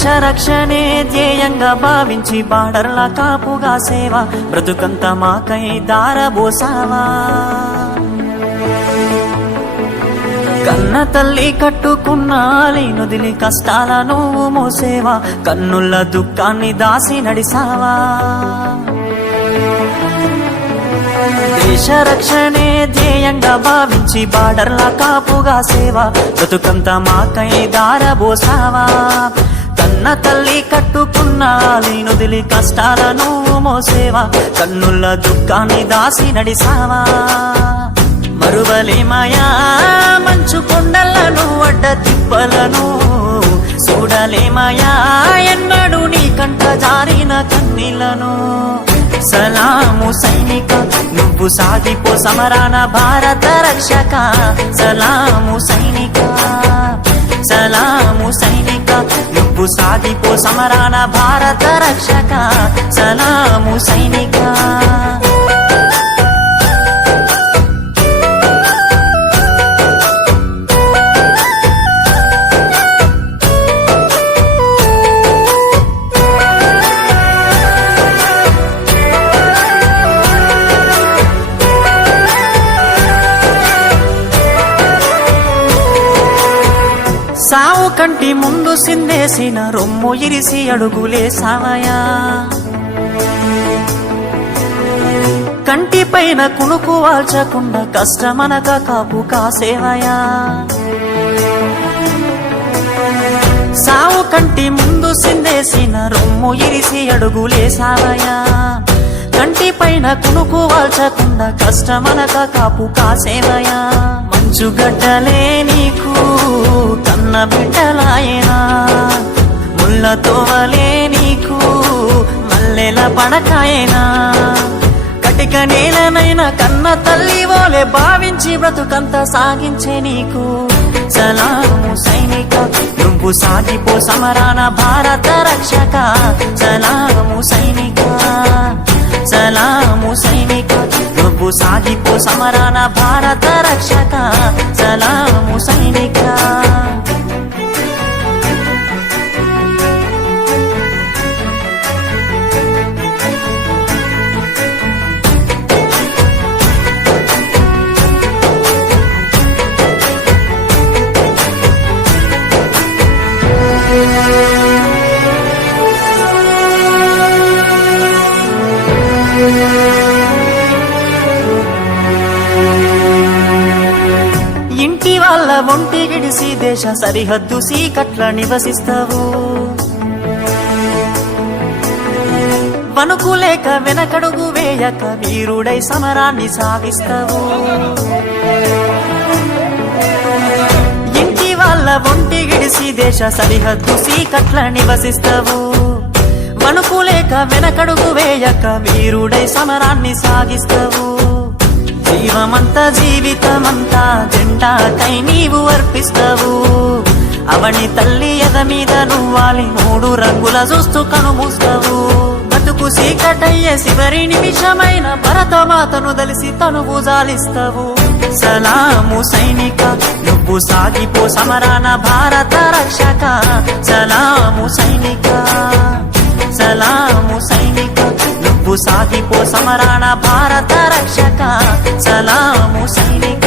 దేశ రక్షణే ధ్యేయంగా భావించి బార్డర్ల కాపుగా సేవ బ్రతుకంత మాకై దారబోసావా. కన్న తల్లి కట్టుకున్న నొదిలి కష్టాల నువ్వు మోసేవా, కన్నుల దుఃఖాన్ని దాసి నడిసావా. దేశ రక్షణే ధ్యేయంగా భావించి బార్డర్ల కాపుగా సేవ బ్రతుకంత మాకై దారబోసావా. కన్న తల్లి కట్టుకున్న నొదిలి కష్టాల నువ్వు మోసేవా, కన్నుల దుఃఖాన్ని దాసి నడిసావా. మరువలేమయా మంచు కొండలను అడ్డ తిప్పలను, చూడలేమయా ఎన్నడు నీ కంట జారిన కన్నీళ్లను. సలాము సైనిక నువ్వు సాగిపో సమరాన భారత రక్షక. సలాము సైనిక, సలాము సైనిక నువ్వు సాగిపో సమరాన భారత రక్షక. సలాము సైనిక. సావు కంటి ముందు సిందేసిన రొమ్ము ఇరిసి అడుగులేసావయా. కంటి పైన కునుకు వాల్చకుండా కష్టమనక కాపు కాసేవయా. సావు కంటి ముందు సిందేసిన రొమ్ము ఇరిసి అడుగులేసావయా. కంటి పైన కునుకు వాల్చకుండా కష్టమనక కాపు కాసేవయా. మంచుగడ్డలే నీకు కన్న బిడ్డలాయనా, ముళ్ళతోవలే నీకు మల్లెల పడకాయనా. కటిక నేలనైనా కన్న తల్లి వోలే భావించి బ్రతుకంత సాగించే నీకు. సలాము సైనిక నువ్వు సాగిపో సమరాన భారత రక్షక. సలాము సైనిక, సలాము సైనిక నువ్వు సాగిపో సమరాన భారత రక్షక. సలాము సైనిక. ఇంటి వాళ్ళ ఒంటి గిడిసి దేశ సరిహద్దు సీకట్ల నివసిస్తావు. వణుకులేక వెనకడుగు వేయక వీరుడై సమరాన్ని సాగిస్తావు. ఇంటి వాళ్ళ ఒంటి గిడిసి దేశ సరిహద్దు సీకట్ల నివసిస్తావు. వణుకులేక వెనకడుగు వేయక వీరుడై సమరాన్ని సాగిస్తావు. జీవమంతా జీవితమంతా జెండాకై నీవు అర్పిస్తావు. అవని తల్లి ఎద మీద నువ్వాలి మూడు రంగుల చూస్తూ కనుమూస్తావు. బతుకు సీకటయ్యే చివరి నిమిషమైన భరతమాతను దలిసి తనువు జాలిస్తావు. సలాము సైనిక నువ్వు సాగిపో సమరాన భారత రక్షక. సలాము సైనిక, సలాము సైనిక నువ్వు సాగిపో సమరాన భారత రక్షక. సలాము సైనిక.